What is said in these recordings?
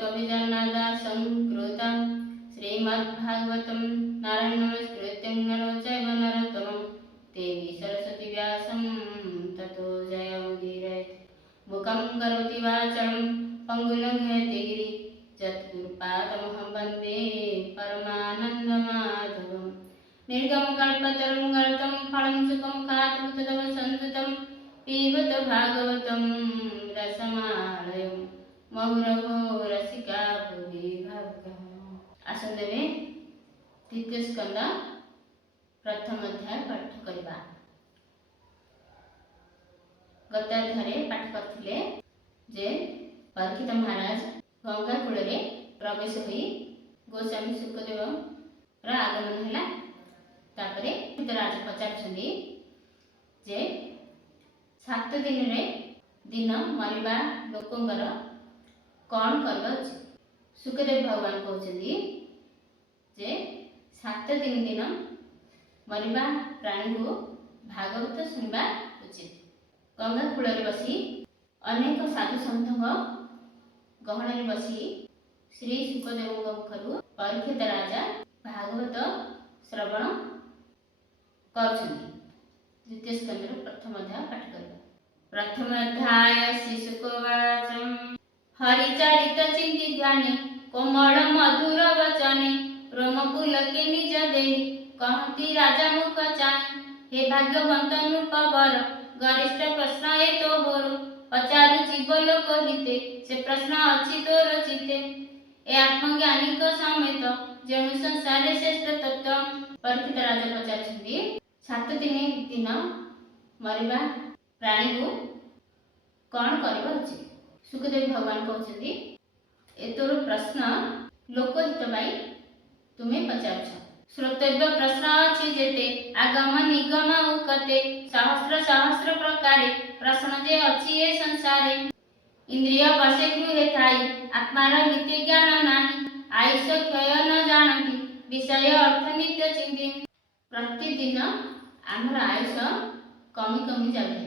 संकृतं श्रीमद्भागवतं नारायणं नमस्कृत्यं नरो चैव नरोत्तमं देवी सरस्वती व्यासं ततो जयमुदीरयेत्। मुखं करोति वाचालं पङ्गुलङ्घयति गिरिं यत्कृपातमहं वन्दे परमानन्दमाधवं। निर्गमकल्पतरुं फलं सुखमुखात् तदवसन्तुतं पिबत भागवतं रसमालयं मुहुरहो रसिका भुवि भावुकाः। आसंदे द्वितीय स्कंद प्रथम अध्याय पाठ करबा। गत अध्याय पाठ करथिले जे परीक्षित महाराज गंगा कूल रे प्रवेश होई गोस्वामी सुखदेव रा आगमन हैला। तापरे राज पचारछन्दी जे 7 दिन रे दिन मरिबा लोकंगर कौन करबा उचित। सुखदेव भगवान कहउछन्दी जे 7 दिन मरिबा प्राणी को भागवत सुनबा उचित। गंगा कूल रे बसी अनेक साधु संत गहन रे बसी श्री सुखदेव मुखरु परीक्षित राजा भागवत श्रवण करछन्दी। द्वितीय स्कंद प्रथम अध्याय पाठ करबा। प्रथम अध्याय श्री शुकवाच हरिचरित चिंति ध्याने कोमल मधुर वचने रोमकुल के निज दे कहती राजा मुख चाहे हे भाग्यवंत नृपवर गरिष्ठ प्रश्न ए तो होर पचारु जीव लोक हिते से प्रश्न अछि तोर चिते ए आत्मज्ञानी को समेत जेनु संसार श्रेष्ठ तत्व। परीक्षित राजा पचारछन्दी 7 दिन मरिबा प्राणी को कौन करबा उचित। सुखदेव भगवान कहउछन्दी ए तोर प्रश्न लोकहित पाई तुमे पचारछ। श्रोतव्य प्रश्न अछि जेते आगम निगम उकते सहस्र सहस्र प्रकारे प्रश्न जे अछि ए संसारे इंद्रिय वशे गृहे थाई आत्मार हिते ज्ञान नाही आयुष क्षय न जानती विषय अर्थ नित्य चिंती। प्रतिदिन आमर आयुष कमी कमी जाए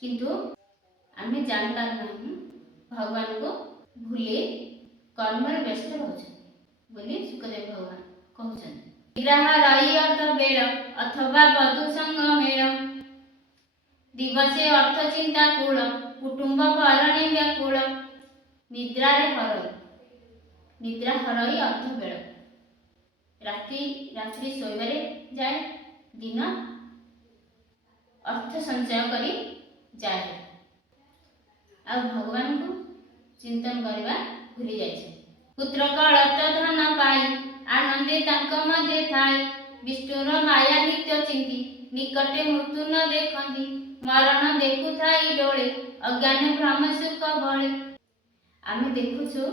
किंतु आमे जान पार नहीं भगवान को भूली कर्म व्यस्त होछन बोली सुखदेव भगवान कहउछन। विग्रह रही अर्थ बेल अथवा बधु संग मेल दिवसे अर्थ चिंता कूल कुटुंब भरणे व्याकुल निद्रा रे हरई निद्रा हरई अर्थ बेल रात्रि सोइबारे जाए दिन अर्थ संचय करी जाए आ भगवान को चिंतन करबा भूली जाय। पुत्र कलत धन पाई आनंदे तांक मध्ये थाई विष्णुर माया नित्य चिंती निकटे मृत्यु न देखंती मरण देखु थाई डोळे अज्ञान भ्रम सुख बळे। आमे देखुछु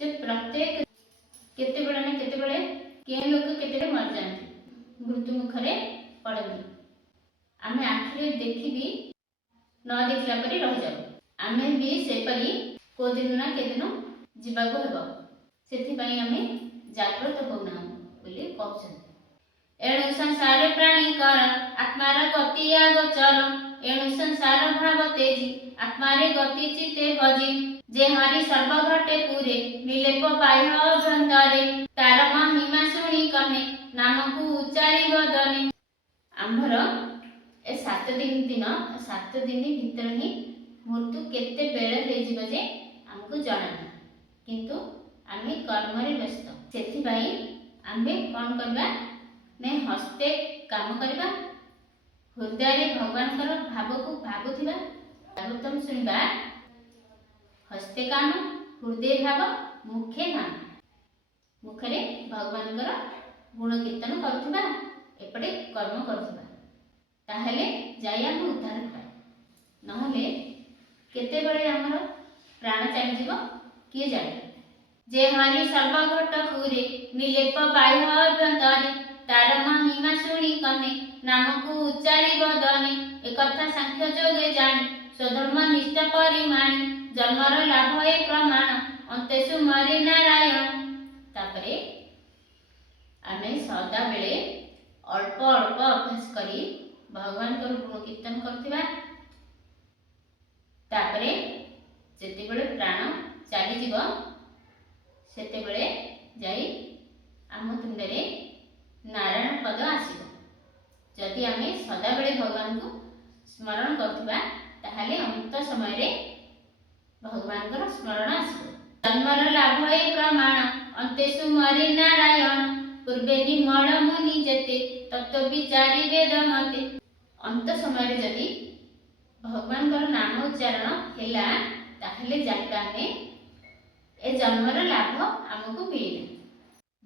जे प्रत्येक केते बेले न केते बेले के लोक केते मर जांती मृत्यु मुखरे पड़ती आमे आखिरे देखि भी न देखला परी रह जाऊ। आमे भी से परी को दिन ना के दिन जीवाको हेबो सेथि पई आमे जागृत होना बोली कहछन। एणु संसार प्राणी कर आत्मार गति आगोचर एणु संसार भाव तेजी आत्मारे गति चिते भजी जे हरि सर्व घटे पूरे निलेप पाय अभ्यंतरे तार महिमा सुनी कने नाम को उच्चारी बदने। आम्भर ए 7 दिन भीतर ही मृत्यु केते बेले हे जिवो जे हमको जाना ना किंतु आमे कर्म रे व्यस्त सेथि पई आमे कोन करबा ने हस्ते काम करबा हृदय रे भगवान कर भाव को भाबुथिबा भागवतम सुनबा हस्ते काम हृदय भाव मुखे नाम मुखरे भगवान कर गुण कीर्तन करथिबा एपटे कर्म करथिबा ताहेले जाय हम उद्धार पाए नहले केते बळे हमर प्राण चली जीव किए जाने। जे हरि सर्वघट पूरे निलेप पाय अभ्यंतरे तार महिमा सुनी कने नाम को उच्चारी बदने एक कथा सांख्य जोगे जानी स्वधर्म निष्ठा परिमाणी जन्मर लाभ ए प्रमाण अंतेषु मरे नारायण। तापरे आमे सदा बेले अल्प अल्प अभ्यास करी भगवान को गुण कीर्तन करथिबा तापरे जेते बेले प्राण ଚାଲିଯିବ ସେତେବେଳେ ଯାଇ ଆମ ତୁଣ୍ଡରେ ନାରାୟଣ ପଦ ଆସିବ। ଯଦି ଆମେ ସଦାବେଳେ ଭଗବାନଙ୍କୁ ସ୍ମରଣ କରୁଥିବା ତାହେଲେ ଅନ୍ତ ସମୟରେ ଭଗବାନଙ୍କର ସ୍ମରଣ ଆସିବ। ଜନ୍ମର ଲାଭ ଏ ପ୍ରମାଣ ଅନ୍ତେଷୁ ମରେ ନାରାୟଣ ପୂର୍ବେ ନିର୍ମଳ ମୁନି ଯେତେ ତତ୍ତ୍ୱ ବିଚାରି ବେଦ ମତେ। ଅନ୍ତ ସମୟରେ ଯଦି ଭଗବାନଙ୍କର ନାମ ଉଚ୍ଚାରଣ ହେଲା ତାହେଲେ ଜାଣିବା ଆମେ ଏ ଜନ୍ମର ଲାଭ ଆମକୁ ମିଳିଲା।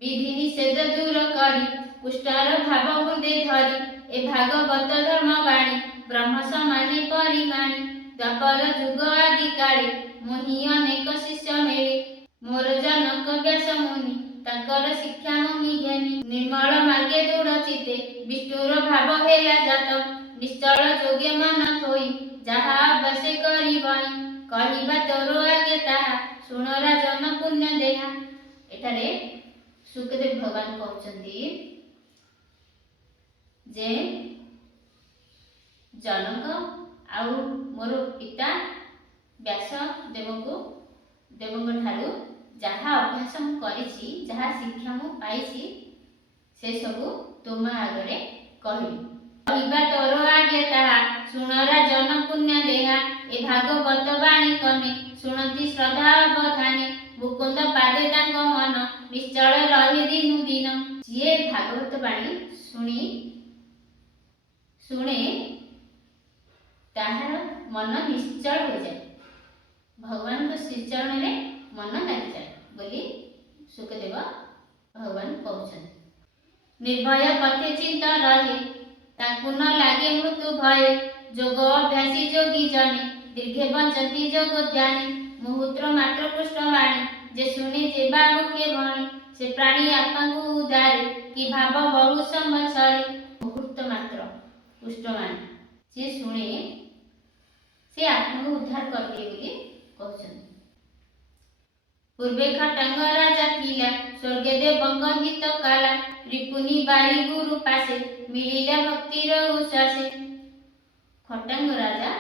ବିଧି ନିଷେଧ ଦୂର କରି ପୁଷ୍ଟର ଭାବ ହୃଦେ ଧରି ଏ ଭାଗବତ ଧର୍ମ ବାଣୀ ବ୍ରହ୍ମ ସମାନେ ପରିମାଣୀ। ଦ୍ୱାପର ଯୁଗ ଆଦି କାଳେ ମୋହି ଅନେକ ଶିଷ୍ୟ ମିଳେ ମୋର ଜନକ ବ୍ୟାସ ମୁନି ତାଙ୍କର ଶିକ୍ଷା ମୋହି ଘେନି। ନିର୍ମଳ ମାର୍ଗେ ଦୃଢ଼ ଚିତ୍ତେ ବିଷ୍ଣୁର ଭାବ ହେଲା ଜାତ ନିଶ୍ଚଳ ଯୋଗ୍ୟ ମନ ଥୋଇ ଯାହା ଅଭ୍ୟାସ କରିବଣି କହିବା ତୋର ଆଗେ ତାହା ଶୁଣ ରାଜନ ପୁଣ୍ୟ ଦେହା। ଏଠାରେ ସୁଖଦେବ ଭଗବାନ କହୁଛନ୍ତି ଯେ ଜନକ ଆଉ ମୋର ପିତା ବ୍ୟାସ ଦେବଙ୍କ ଠାରୁ ଯାହା ଅଭ୍ୟାସ ମୁଁ କରିଛି ଯାହା ଶିକ୍ଷା ମୁଁ ପାଇଛି ସେସବୁ ତୁମ ଆଗରେ କହିବି। କହିବା ତୋର ଆଗେ ତାହା ଶୁଣ ରାଜନ ପୁଣ୍ୟ ଦେହା ଏ ଭାଗବତ ବାଣୀ କନେ ଶୁଣନ୍ତି ଶ୍ରଦ୍ଧା ଅବଧାନେ ମୁକୁନ୍ଦ ପାଦେ ତାଙ୍କ ମନ ନିଶ୍ଚଳ ରହେ ଦିନୁ ଦିନ। ଯିଏ ଭାଗବତ ବାଣୀ ଶୁଣେ ତାହାର ମନ ନିଶ୍ଚଳ ହୋଇଯାଏ ଭଗବାନଙ୍କ ଶ୍ରୀଚରଣରେ ମନ ଲାଗିଯାଏ ବୋଲି ସୁଖଦେବ ଭଗବାନ କହୁଛନ୍ତି। ନିର୍ଭୟ ପଥେ ଚିନ୍ତ ରହେ ତାଙ୍କୁ ନ ଲାଗେ ମୃତ୍ୟୁ ଭୟ ଯୋଗ ଅଭ୍ୟାସୀ ଯୋଗୀ ଜନେ ଦୀର୍ଘେ ବଞ୍ଚନ୍ତି ଯୋଗ ଧ୍ୟାନୀ। ମୁହୂର୍ତ୍ତ ମାତ୍ର କୃଷ୍ଣବାଣୀ ଯେ ଶୁଣେ ଯେ ବା ମୁଖେ ଭଣେ ସେ ପ୍ରାଣୀ ଆତ୍ମାକୁ ଉଦାରେ କି ଭାବ ବହୁ ସମ୍ବତ୍ସରେ। ମୁହୂର୍ତ୍ତ ମାତ୍ର କୃଷ୍ଣବାଣୀ ଯିଏ ଶୁଣେ ସେ ଆତ୍ମାକୁ ଉଦ୍ଧାର କରିଦିଏ ବୋଲି କହୁଛନ୍ତି। ପୂର୍ବେ ଖଟାଙ୍ଗ ରାଜା ଥିଲା ସ୍ୱର୍ଗେ ଦେବଙ୍କ ହିତ କାଲା ରିପୁନି ବାରି ଗୁରୁ ପାଶେ ମିଳିଲା ଭକ୍ତିର ଉଶ୍ୱାସେ। ଖଟାଙ୍ଗ ରାଜା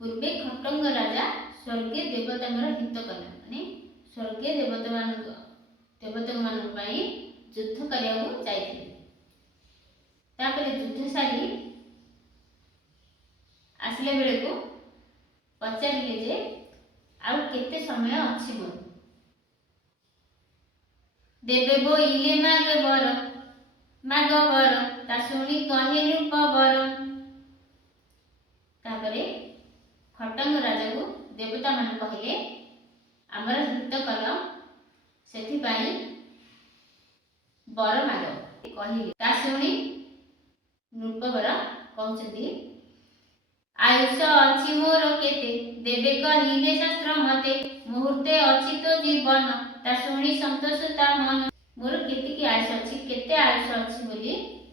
ପୂର୍ବେ ଖଟଙ୍ଗ ରାଜା ସ୍ୱର୍ଗେ ଦେବତାଙ୍କର ହିତ କଲା ମାନେ ସ୍ୱର୍ଗେ ଦେବତାମାନଙ୍କ ପାଇଁ ଯୁଦ୍ଧ କରିବାକୁ ଯାଇଥିଲେ। ତାପରେ ଯୁଦ୍ଧ ସାରି ଆସିଲା ବେଳକୁ ପଚାରିଲେ ଯେ ଆଉ କେତେ ସମୟ ଅଛି ମୋର। ଦେବେ ବୋଇଲେ ମାଗ ବର ତା ଶୁଣି କହେ ରୂପ ବର। ତାପରେ ଖଟଙ୍ଗ ରାଜାକୁ ଦେବତା ମାନେ କହିଲେ ଆମର ହିତ କଲ ସେଥିପାଇଁ ବର ମାଗ କହିଲେ। ତା ଶୁଣି ନୃପବର କହୁଛନ୍ତି ଆୟୁଷ ଅଛି ମୋର କେତେ ଦେବେ କହିଲେ ଶାସ୍ତ୍ର ମତେ ମୁହୂର୍ତ୍ତେ ଅଛି ତ ଜୀବନ ତା ଶୁଣି ସନ୍ତୋଷ ତା ମନ। ମୋର କେତିକି ଆୟୁଷ ଅଛି କେତେ ଆୟୁଷ ଅଛି ବୋଲି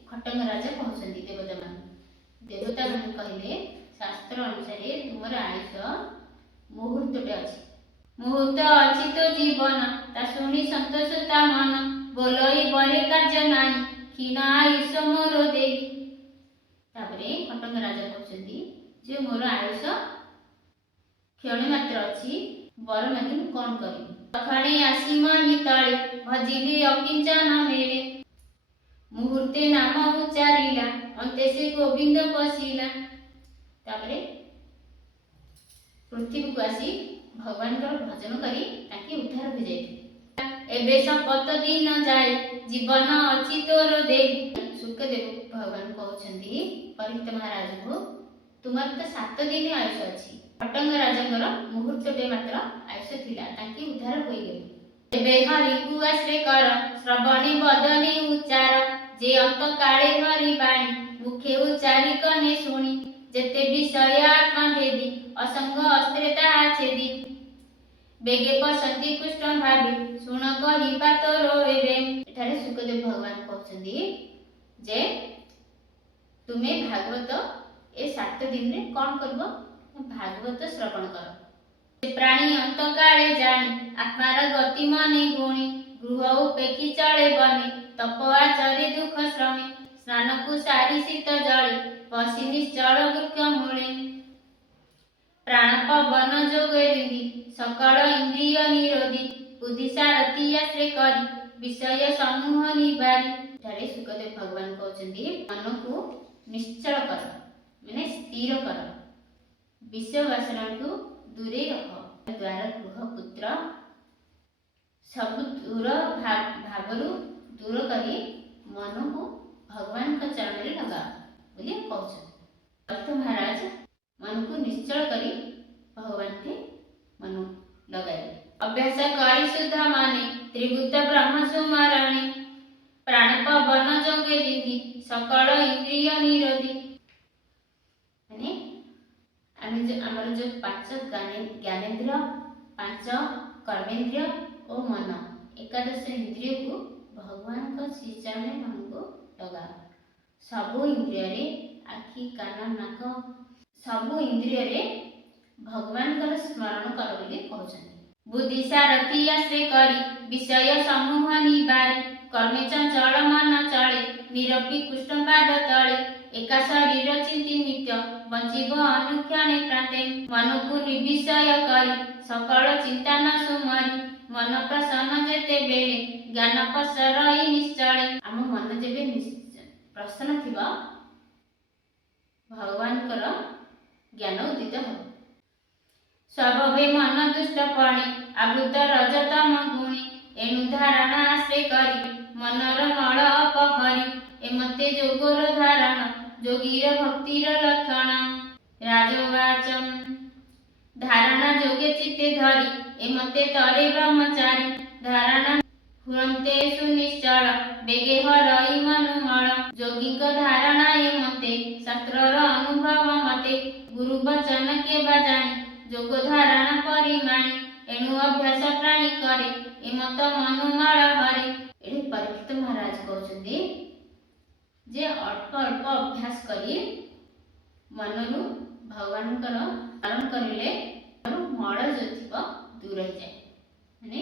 ଖଟଙ୍ଗ ରାଜା କହୁଛନ୍ତି ଦେବତା ମାନେ କହିଲେ ଶାସ୍ତ୍ର ଅନୁସାରେ ତୁମର ଆୟୁଷ ମୁହୂର୍ତ୍ତଟେ ଅଛି। ମୁହୂର୍ତ୍ତ ଅଛି ତ ଜୀବନ ତା ଶୁଣି ସନ୍ତୋଷ ତା ମନ ବୋଲଇ ବରେ କାର୍ଯ୍ୟ ନାହିଁ କ୍ଷୀଣ ଆୟୁଷ ମୋର ଦେଇ। ତାପରେ ଖଟଙ୍ଗ ରାଜା କହୁଛନ୍ତି ଯେ ମୋର ଆୟୁଷ କ୍ଷଣ ମାତ୍ର ଅଛି ବର ମାଗି ମୁଁ କଣ କରିବି। ସଖାଳେ ଆସି ମହି ତଳେ ଭଜିଲି ଅକିଞ୍ଚନ ମିଳେ ମୁହୂର୍ତ୍ତେ ନାମ ଉଚ୍ଚାରିଲା ଅନ୍ତେ ସେ ଗୋବିନ୍ଦ ପଶିଲା। ତାପରେ ପୃଥିବୀକୁ ଆସି ଭଗବାନଙ୍କର ଭଜନ କରି ତାଙ୍କେ ଉଦ୍ଧାର ହୋଇଯାଇଥିଲେ। ଏବେ ଶପଥ ଦିନ ଯାଏ ଜୀବନ ଅଛି ତୋର ଦେଇ। ସୁଖଦେବ ଭଗବାନ କହୁଛନ୍ତି ପରୀକ୍ଷିତ ମହାରାଜଙ୍କୁ ତୁମର ତ 7 ଦିନ ଆୟୁଷ ଅଛି। ଖଟଙ୍ଗ ରାଜାଙ୍କର ମୁହୂର୍ତ୍ତଟେ ମାତ୍ର ଆୟୁଷ ଥିଲା ତାଙ୍କେ ଉଦ୍ଧାର ହୋଇଗଲେ। ଏବେ ହରିକୁ ଆଶ୍ରୟ କର ଶ୍ରବଣେ ବଦନେ ଉଚ୍ଚାର ଯେ ଅନ୍ତ କାଳେ ହରି ବାଣୀ ମୁଖେ ଉଚ୍ଚାରି କନେ ଶୁଣି ଯେତେ ବିଷୟ ଆତ୍ମା ଭେଦି ଅସଙ୍ଗ ଅସ୍ତ୍ରେ ତାହା ଛେଦି ବେଗେ ପଶନ୍ତି କୃଷ୍ଣ ଭାବି ଶୁଣ କହିବା ତୋର ଏବେ। ଏଠାରେ ସୁଖଦେବ ଭଗବାନ କହୁଛନ୍ତି ଯେ ତୁମେ ଭାଗବତ ଏ 7 ଦିନରେ କଣ କରିବ ଭାଗବତ ଶ୍ରବଣ କର। ପ୍ରାଣୀ ଅନ୍ତ କାଳେ ଜାଣି ଆତ୍ମାର ଗତି ମନେ ଗୁଣି ଗୃହ ଉପେକ୍ଷି ଚଳେ ବନେ ତପ ଆଚରେ ଦୁଃଖ ଶ୍ରମେ ସ୍ନାନକୁ ସାରି ଶୀତ ଜଳେ ବସି ନିଶ୍ଚଳ ବୃକ୍ଷ ମୂଳେ ପ୍ରାଣ ପବନ ଯୋଗେ ରିନ୍ଧି सकल इंद्रिय निरोधी बुद्धि सारथी आश्रय करी विषय समूह निवारी। एठारे सुखदेव भगवान कहउछन्ती मन को निश्चल कर माने स्थिर कर, विषय वासना को दूरे रख, द्वार गृह पुत्र सब दूर भावरु दूर करी मन को भगवान का चरण में लगा बोली कहउछन्ती। अर्थ महाराज मन को निश्चल करी भगवान के मन लगाए। अभ्यास करी शुद्ध माने त्रिभुत ब्रह्म सुमरणे प्राण पवन जोगे दीदी सकल इंद्रिय निरोधी। माने आमर जो पांच ज्ञानेन्द्रिय, पांच कर्मेन्द्रिय और मन एकादश इंद्रिय को भगवान का श्री चरण में मन को लगा। सबु इंद्रिय रे आखि कान नाक सबु इंद्रिय रे भगवान का स्मरण कर बोली कहउछन्ती। बुद्धि सारथी आश्रय करी विषय समूह निवारी कर्मे चंचल मन चले निरपी कृष्ण पाद तले एका शरीर चिंती नित्य बंचीब अनुक्षणे प्राते मन को निर्विषय करी सकल चिंता न सुमरी मन प्रसन्न जेते बेले ज्ञान पसरई निश्चले। आम मन जेबे प्रसन्न थिबा भगवान कर ज्ञान उदित हो। स्वभावे मन दुष्ट पणे आवृत रजतम गुणे एणु धारणा आश्रय करी मनर मल अपहरी एमते जोगोर धारण जोगीर भक्तिर लक्षण। राजवाचम धारणा जोगे चित्ते धरी एमते तरे ब्रह्मचारी धारणा हुरंते सुनिश्चल बेगे हरई मनुमल जोगी को धारणा एमते शास्त्रर अनुभव मते गुरु वचन के बजाणी जोग धारणा परिमाणी एणु अभ्यास प्राणी करे एमत मनुमल हरे। एठी परीक्षित महाराज कहउछन्ती जे अल्प अल्प अभ्यास करी मननु भगवान कर स्मरण करिले मल जो थिबो दूर हो जाए माने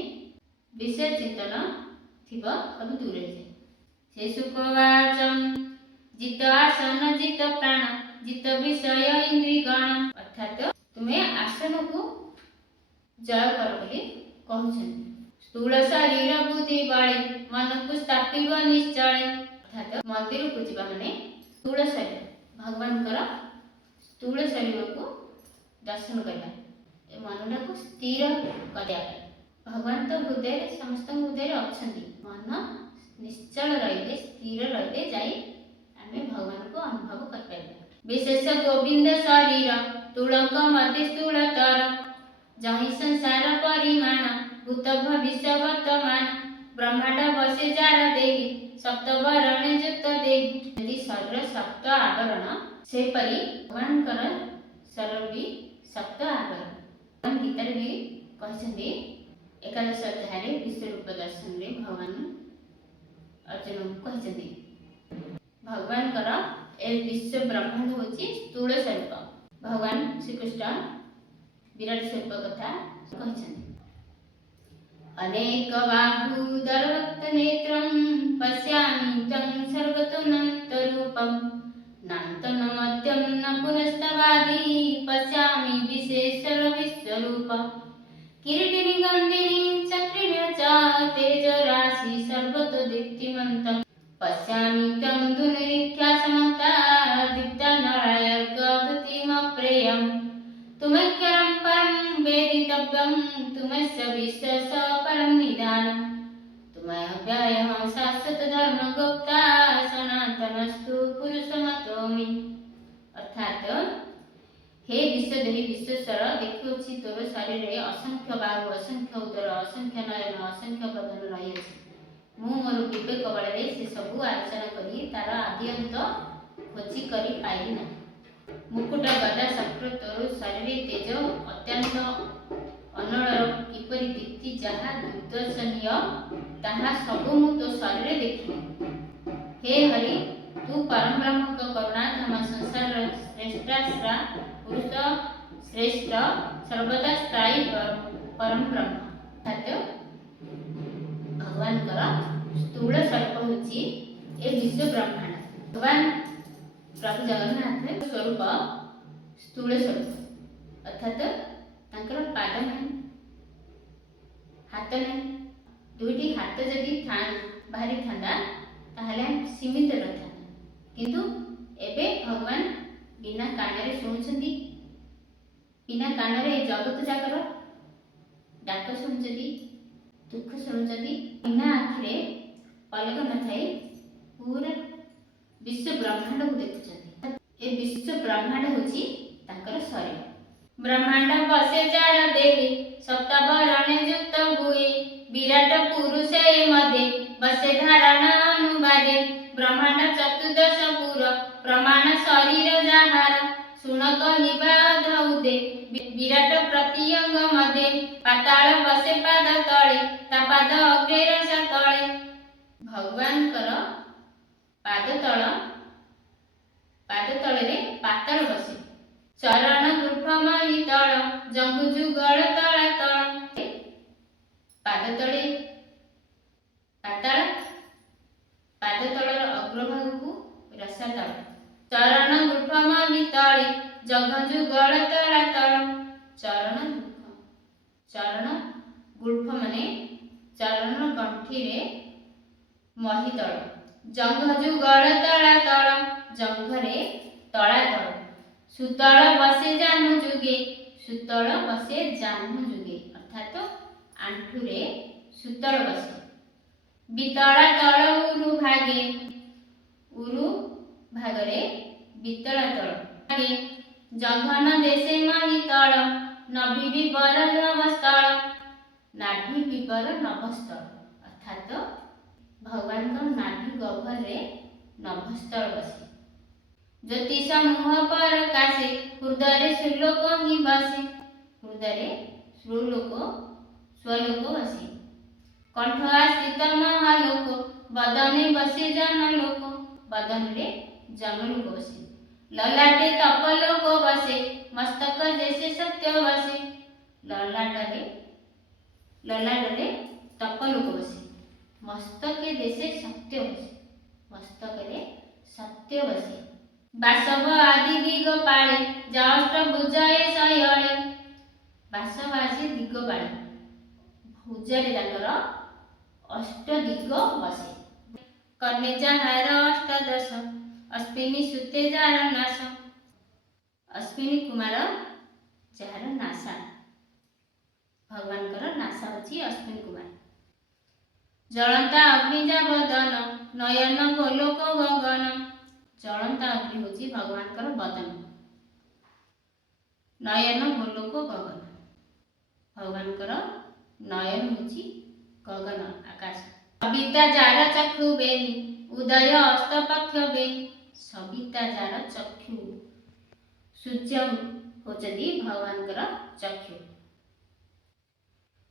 विषय चिंतन थिबो सब दूर हो जाए। से सुखवाचम जित आसन जित प्राण जित विषय इंद्रिय गण अर्थात तुम्हें आसन को जय कर बोली कहउछन्ती। स्थूल शरीर बुद्धि बळे मन को स्थापिब निश्चय अर्थात मंदिर को जीवा माने स्थूल शरीर भगवान कर स्थूल शरीर को दर्शन करना ए मन को स्थिर करया भगवान तो हृदय समस्त हृदय अछंती मन निश्चल रहिले स्थिर रहिले जाई आमे भगवान को अनुभव कर पाइबा। विशेष गोविंद शरीर तुलक मध्य स्थूलतर जहि संसार परिमाण भूत भविष्य वर्तमान ब्रह्मांड बसे जार देहि सप्तवरण युक्त देहि। यदि शरीर सप्त आवरण से परि भगवान कर शरीर भी सप्त आवरण गीता भी कहछन्ती एकादश अध्याय विश्व रूप दर्शन रे भगवान अर्जुन को कहछन्ती भगवान कर ए विश्व ब्रह्मांड होची स्थूल स्वरूप भगवान श्री कृष्ण विराट स्वरूप कथा कहछन्ती। अनेक बाहुदर भक्त नेत्रं पश्यामि तं सर्वतोऽनंत रूपं नान्तं न मध्यं न पुनस्तवादि पश्यामि विशेषर विश्वरूप किरीटिनि गन्धिनि चक्रिण च तेजराशि सर्वतो दीप्तिमन्तं पश्यामि तं दुर्निरीक्षासमन्ता दीप्तानलयगभृतिमप्रेयं तुमैक्यरं परं वेदितव्यं तुमस्य विश्वस परं निदानं तुमयव्ययः शाश्वत धर्मगुप्ता सनातनस्तु पुरुषमतोमि। अर्थात हे विश्वदेही विश्वेश्वर देखुछि तोर शरीर रे असंख्य बाहु असंख्य उदर असंख्य नयन असंख्य बदन रही मु मोर विवेक बल रे से सब आलोचना करी तार आदि अंत खोजी करी पाइली ना। मुकुट गदा चक्र तोर शरीर तेज अत्यंत अनल किपरि दीप्ति जहा दुर्दर्शनीय ताहा सब मु तो शरीर देखि। हे हरि तू परम ब्रह्म का करुणा धम संसार श्रेष्ठ पुरुष श्रेष्ठ सर्वदा स्थायी परम ब्रह्म। भगवान कर स्थूल स्वरूप होची ए विश्व ब्रह्मांड भगवान प्रभु जगन्नाथ स्वरूप स्थूल स्वरूप अर्थात तांकर पाद ହାତ ନାହିଁ। ଦୁଇଟି ହାତ ଯଦି ବାହାରି ଥାନ୍ତା ତାହେଲେ ସୀମିତ ରହିଥାନ୍ତା, କିନ୍ତୁ ଏବେ ଭଗବାନ ବିନା କାନରେ ଶୁଣୁଛନ୍ତି, ବିନା କାନରେ ଏ ଜଗତ ଯାକର ଡାକ ଶୁଣୁଛନ୍ତି, ଦୁଃଖ ଶୁଣୁଛନ୍ତି। ବିନା ଆଖିରେ ପଲକ ନଥାଇ ପୁରା ବିଶ୍ୱ ବ୍ରହ୍ମାଣ୍ଡକୁ ଦେଖୁଛନ୍ତି। ଏ ବିଶ୍ୱ ବ୍ରହ୍ମାଣ୍ଡ ହେଉଛି ତାଙ୍କର ଶରୀର। ବ୍ରହ୍ମାଣ୍ଡ ବସେ ଯାର ଦେହେ, ସପ୍ତବରଣେ ଯୁକ୍ତ ହୁଏ, ବିରାଟ ପୁରୁଷ ଏ ମଧ୍ୟେ ବସେ ଧାରଣା ଅନୁବାଦେ। ବ୍ରହ୍ମାଣ୍ଡ ଚତୁର୍ଦଶ ପୁର ପ୍ରମାଣ ଶରୀର ଯାହାର, ଶୁଣ କହିବା ଅଧଉଦେ ବିରାଟ ପ୍ରତିଅଙ୍ଗ ମଧ୍ୟେ। ପାତାଳ ବସେ ପାଦ ତଳେ, ତା ପାଦ ଅଗ୍ରେ ରସା ତଳେ। ଭଗବାନଙ୍କର ପାଦ ତଳରେ ପାତାଳ ବସେ। ଚରଣ ଗୃଫମହି ତଳ, ଜଙ୍ଗୁ ଯୁଗଳ ତଳାତଳ। ପାଦ ତଳେ ପାତାଳ, ପାଦ ତଳର ଅଗ୍ରଭାଗକୁ ରସାତଳ। ଚରଣ ଗୃଫମହି ତଳେ, ଜଙ୍ଘ ଯୁଗଳ ତଳାତଳ। ଚରଣ ଗୁଳ୍ଫ ମାନେ ଚରଣ ଗଣ୍ଠିରେ ମହିତଳ। ଜଙ୍ଘ ଯୁଗଳ ତଳାତଳ, ଜଙ୍ଘରେ ତଳାତଳ। ସୁତଳ ବସେ ଜାହ୍ନୁ ଯୁଗେ, ସୁତଳ ବସେ ଜାହ୍ନୁ ଯୁଗେ ଅର୍ଥାତ ଆଣ୍ଠୁରେ ସୁତଳ ବସେ। ବିତଳା ତଳ ଉରୁ ଭାଗେ, ଉରୁ ଭାଗରେ ବିତଳା ତଳ ଭାଗେ। ଜଘନ ଦେଶେ ମହି ତଳ, ନଭି ବିବର ନଭସ୍ଥଳ। ନାଭି ବିବର ନଭସ୍ଥଳ ଅର୍ଥାତ ଭଗବାନଙ୍କ ନାଭି ଗହ୍ୱରରେ ନଭସ୍ଥଳ ବସେ। ଜ୍ୟୋତିଷ ମୁହ ପରକାଶେ, ହୃଦୟରେ ଶ୍ରୀଲୋକ ହିଁ ବସେ। ହୃଦୟରେ ସ୍ୱଲୋକ ବସେ। କଣ୍ଠ ଆଶ୍ରିତ ମହାଲୋକ, ବଦନେ ବସେ ଜନଲୋକ। ବଦନରେ ଜନଲୋକ ବସେ। ଲଲାଟେ ତପଲୋକ ବସେ, ମସ୍ତକ ଦେଶେ ସତ୍ୟ ବସେ। ଲଲାଟରେ ତପଲୋକ ବସେ, ମସ୍ତକେ ଦେଶେ ସତ୍ୟ ବସେ। ମସ୍ତକରେ ସତ୍ୟ ବସେ। ବାସବ ଆଦି ଦିଗ ପାଳେ, ଯା ଅଷ୍ଟଭୁଜ ଏ ଶୟଳେ। ବାସବ ଆସି ଦିଗ ପାଳେ, ଭୁଜରେ ତାଙ୍କର ଅଷ୍ଟ ଦିଗ ବସେ। କର୍ଣ୍ଣେ ଯାହାର ଅଷ୍ଟଦଶ, ଅଶ୍ବିନୀ ସୁତେ ଯାହାର ନାଶ। ଅଶ୍ବିନୀ କୁମାର ଯାହାର ନାସା, ଭଗବାନଙ୍କର ନାସା ହେଉଛି ଅଶ୍ବିନୀ କୁମାର। ଜଳନ୍ତା ଅଗ୍ନି ବଦନ, ନୟନ ଗୋଲୋକ ଗଗନ। ଜଳନ୍ତା ଅଗ୍ନି ହେଉଛି ଭଗବାନଙ୍କର ବଦନ, ନୟନ ଗୋଲୋକ ଗଗନ। ଭଗବାନଙ୍କର ନୟନ ହେଉଛି ଗଗନ ଆକାଶ। ସବିତା ଯାର ଚକ୍ଷୁ ବେନି, ଉଦୟ ଅସ୍ତ ପକ୍ଷ ବେନି। ସବିତା ଯାର ଚକ୍ଷୁ, ସୂର୍ଯ୍ୟ ହେଉଛନ୍ତି ଭଗବାନଙ୍କର ଚକ୍ଷୁ।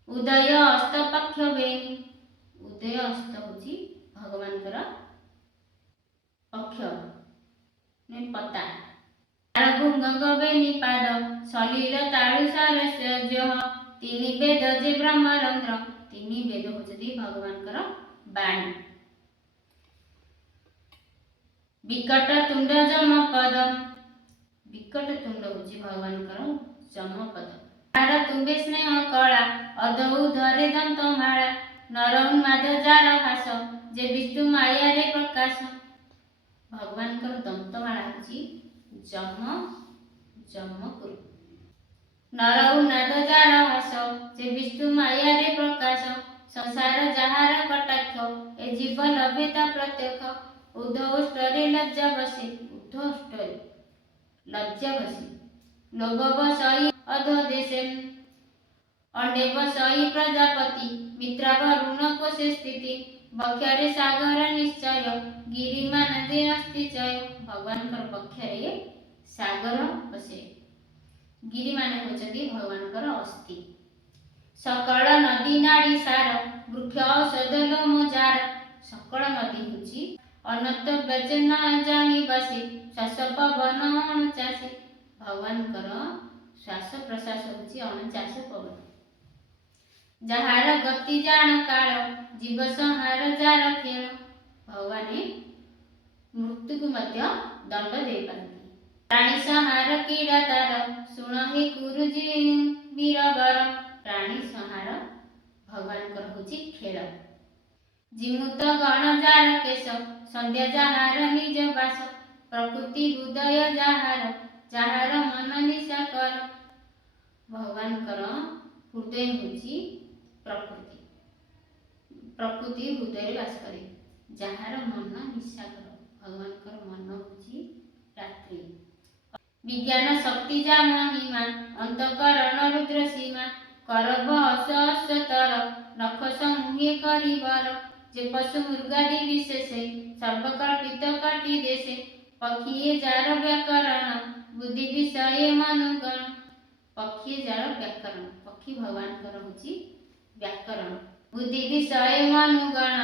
ଉଦୟ ଅସ୍ତ ପକ୍ଷ ବେନି, ଉଦୟ ଅସ୍ତ ହେଉଛି ଭଗବାନଙ୍କର ପକ୍ଷ ପତା। ଭୁଙ୍ଗଙ୍ଗ ବେନି ପାଦ, ସଲିଳ ତାଳୁ ସରସ୍ୱ। ତିନି ବେଦ ଯେ ବ୍ରହ୍ମରନ୍ଧ୍ର, ତିନି ବେଦ ହେଉଛନ୍ତି ଭଗବାନଙ୍କର ବାଣୀ। ବିକଟ ତୁଣ୍ଡ ଯମପଦ, ବିକଟ ତୁଣ୍ଡ ହେଉଛି ଭଗବାନଙ୍କର ଯମପଦ। ତାର ତୁମ୍ବେ ସ୍ନେହ କଳା, ଅଦଉ ଧରେ ଦନ୍ତ ମାଳା। ନର ଉନ୍ମାଦ ଯାର ହାସ, ଯେ ବିଷ୍ଣୁ ମାୟାରେ ପ୍ରକାଶ। ଭଗବାନଙ୍କର ଦନ୍ତମାଳା ହେଉଛି ଯମକୁରୁ। ନର ଉନ୍ମାଦ ଯାର ହାସ, ଯେ ବିଷ୍ଣୁ ମାୟାରେ ପ୍ରକାଶ। ସଂସାର ଯାହାର କଟାକ୍ଷ, ଏ ଜୀବ ଲଭେ ତା ପ୍ରତ୍ୟକ୍ଷ। ଉର୍ଦ୍ଧ ଅଷ୍ଟରେ ଲଜ୍ଜା ବସେ, ଉର୍ଦ୍ଧ ଅଷ୍ଟରେ ଲଜ୍ଜା ବସେ। ଲୋଭ ବସଇ ଅଧ ଦେଶେ, ଅଣ୍ଡେ ବସଇ ପ୍ରଜାପତି। ମିତ୍ରା ବରୁଣ କୋଶେ ସ୍ଥିତି, ବକ୍ଷରେ ସାଗର ନିଶ୍ଚୟ। ଗିରିମାନ ଯେ ଅସ୍ତିଚୟ, ଭଗବାନଙ୍କର ବକ୍ଷରେ ସାଗର ବସେ। ଗିରିମାନ ହେଉଛନ୍ତି ଭଗବାନଙ୍କର ଅସ୍ଥି। ସକଳ ନଦୀ ନାଡ଼ି ସାର, ବୃକ୍ଷ ଔଷଧ ଲୋମ ଯାର। ସକଳ ନଦୀ ହେଉଛି ଅନନ୍ତ ବ୍ୟଜନ ଜାଣି ବସେ। ଶ୍ୱାସ ପବନ ଅଣଚାଶେ, ଭଗବାନଙ୍କର ଶ୍ୱାସ ପ୍ରଶ୍ୱାସ ହେଉଛି ଅଣଚାଶ ପବନ। ଯାହାର ଗତି ଜାଣ କାଳ, ଜୀବ ସଂହାର ଯାର ଖେଳ। ଭଗବାନ ମୃତ୍ୟୁକୁ ମଧ୍ୟ ଦଣ୍ଡ ଦେଇପାରନ୍ତି। ପ୍ରାଣୀ ସଂହାର କ୍ରୀଡ଼ା ତାର, ଶୁଣ ହେ ଗୁରୁଜୀ ବୀରବର। ପ୍ରାଣୀ ସଂହାର भगवान होची खेल। जिमुत गण जार केश संध्या जहार निज बास प्रकृति हृदय जहार जहार मन निशा कर। भगवान हृदय होची प्रकृति प्रकृति हृदय बास करे जहार मन निशा कर। भगवान मन होची रात्रि। विज्ञान शक्ति जा महिमा अंतकरण रुद्र सीमा करभ असतर नख समूहे करिवर जे पशु मृगादि विशेषे सर्वकल्पित कटि देशे पक्षी जार व्याकरण बुद्धि विषय मनुगण। पक्षी जार व्याकरण पक्षी भगवान होची व्याकरण बुद्धि विषय मनुगण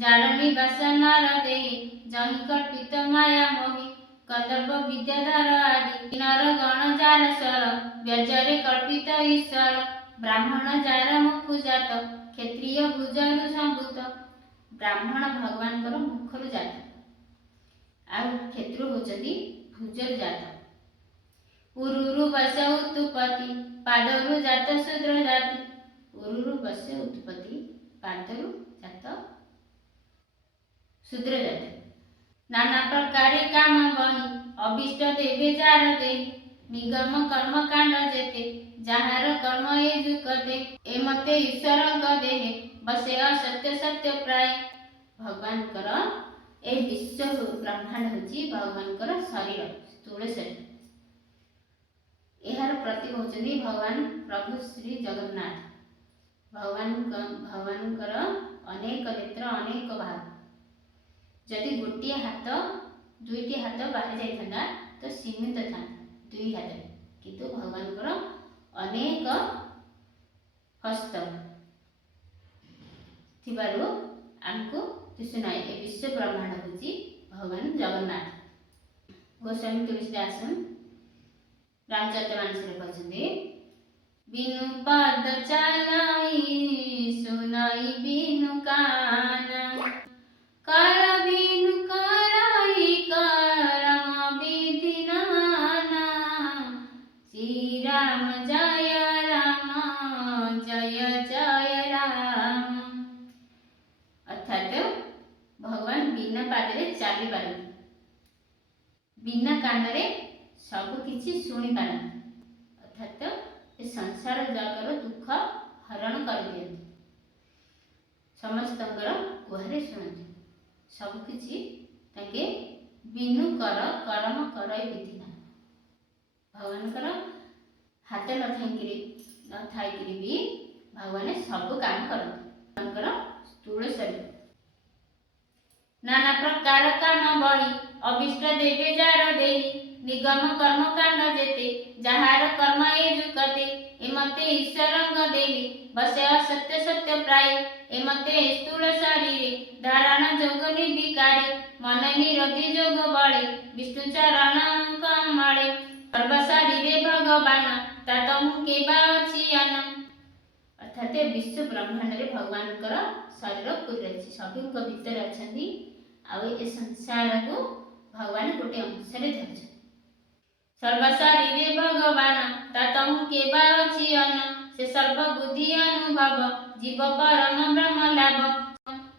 जार निवास नर देहि जहि कल्पित माया मोहि कंदर्प विद्याधर आदि नर गण जार स्वर व्यजरे कल्पित ईश्वर ब्राह्मण जार मुखु जात क्षत्रिय भुजरु संभूत। ब्राह्मण भगवान मुखरु जात आ क्षत्रिय होचती भुजरु जात। उरुरु बस उत्पत्ति पादरु जात शूद्र जाति। उरुरु बस उत्पत्ति पादरु जात शूद्र जाति। नाना प्रकार काम बही अभिष्ट देवे जार दे निगम कर्म कांड जेते जहार कर्म ए जुकते ए मते ईश्वर देहे बसे असत्य सत्य प्राय। भगवान ए विश्व ब्रह्मांड होची भगवान शरीर स्थूल शरीर। एहार प्रतीक होचनी भगवान प्रभु श्री जगन्नाथ। भगवान अनेक नेत्र अनेक भाग। जदि गोटे हाथ दुईटी हाथ बाहरी जाइथांदा तो सीमित था दुई हाथ किंतु भगवान अनेक हस्त थिबारु आमको दिसुनाय। ए विश्व ब्रह्मांड होची भगवान जगन्नाथ। गोस्वामी तुलसीदास रामचरितमानस रे कहछन्ते बिनु पद चलाई सुनाई बिनु काना कर बिनु कराई करम विधि नाना श्री राम जय जय राम। अर्थात भगवान बिना पादरे चली पारନ୍ତି बिना कानरे सब किछि सुनी पारନ୍ତି अर्थात ए संसार जगर दुख हरण कर दियंती समस्तंकर गुहारे सुनती सब किछि ताके बिनु कर कर्म करय विधि ना। भगवान हाथ न थाई भी भगवान सब काम करते स्थूल शरीर। नाना प्रकार काम बही अभिष्ट देवे जार देहि निगम कर्म कांड जेते जहार कर्म ए जुकते ए मते ईश्वर देहि बसे असत्य सत्य प्राय। ए मते स्थूल शरीर धारण जोग निर्विकारी मन निरोधी जोग बळे विष्णु चरण कमळे सर्व शरीरे भगवान तातमु केबा अछि अन। अर्थात विश्व ब्रह्मांड रे भगवान शरीर पूरी अछि सभी भीतर अछंती आ ए संसार को भगवान गोटे अंश रे धरछ। सर्व शरीरे भगवान तातमु केबा अछि अन से सर्व बुद्धि अनुभव जीव परम ब्रह्म लाभ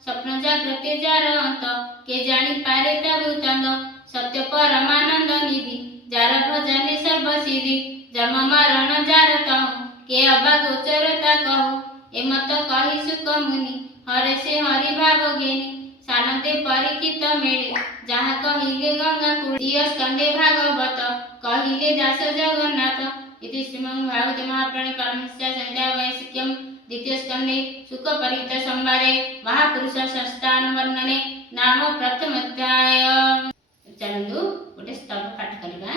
स्वप्न जागृति जार अंत के जानी पारे तबुतंद सत्य परमानंद निधि जार भजने सर्व सिद्धि जन्म मरण जार तहु के अबा गोचरता कहु ए मत कहि सुख मुनि हरे से हरि भाव घेनी सानते परिचित मेले जहाँ कहिले गंगा कुड़िय स्कंदे भागवत कहिले दास जगन्नाथ। इति श्रीमद् भागवते महापुराणे पारमहंस्यां संहितायां वैशिष्ट्यं द्वितीय स्कंदे शुक परिहित संवादे महापुरुष संस्थान वर्णने नाम प्रथम अध्याय। चलंतु गोटे स्तव पाठ करिबा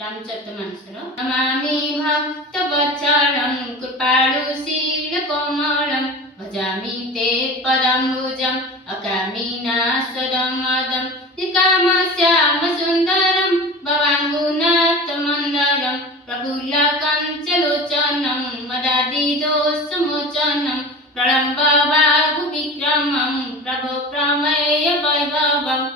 रामचरितमानस नमामि भक्त वत्सलं कृपालु शील कोमलं भजामि ते पदाम्बुजम् अकामिनास्पदमदं निकामश्याम सुन्दरं भवाङ्गुनाथ मन्दरं प्रफुल्लकञ्चलोचनं मदादिदोषमोचनं प्रलम्ब बाहुविक्रमं प्रभो प्रमेय वैभवम्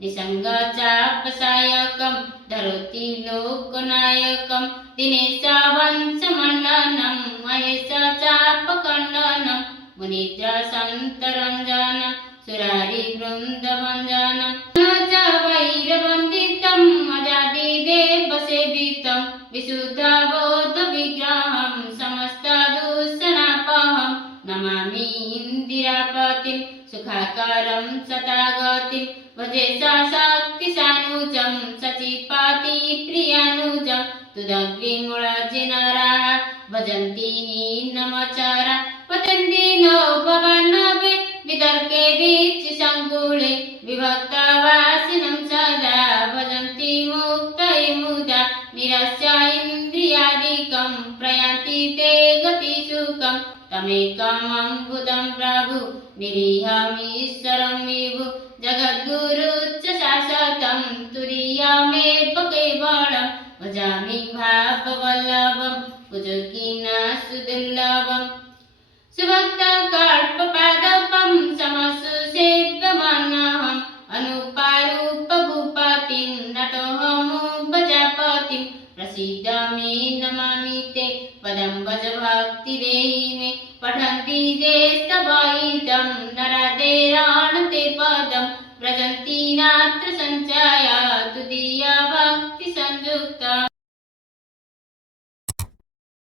निसंग चापसायकं धरोति लोकनायकं दिनेश वंशमण्डनं महेश चापकण्डनं मुनिद्रासन्तरञ्जनं सुरारिवृन्दभञ्जनं न च वैरवन्दितं अजादिदेवसेवितं विशुद्धबोधविग्रहं समस्तदूषणापहं नमामि इन्दिरापतिं सुखाकारं सतागतिं भजे सा शक्तिसानुजं सचिपातिप्रियानुजं तुदग्निमूलजिनराः भजन्ति नमचारा पतन्ति नो भवनवे वितर्के वीचिसङ्कुले विभक्तवासिनं सदा भजन्ति मुक्तये मुदा निरस्य इन्द्रियादिकं प्रयान्ति ते गतिसुखं तमेकमम्बुदं प्रभु निरीहमीश्वरं विभु जगद्गुरु च शाश्वतं तुरीयमेव केवलं भजामि भाववल्लभं भुजगिनासुदुर्लभं सुभक्तकल्पपादपं समसुसेव्यमनहम् अनुपारूपभूपतिं नतोऽहमुपजापतिं प्रसीद मे नमामि ते पदं भज भक्तिदेहि मे पठन्ति ये स्तवहितं नरदेराणते पदं व्रजन्ति नात्र सञ्चय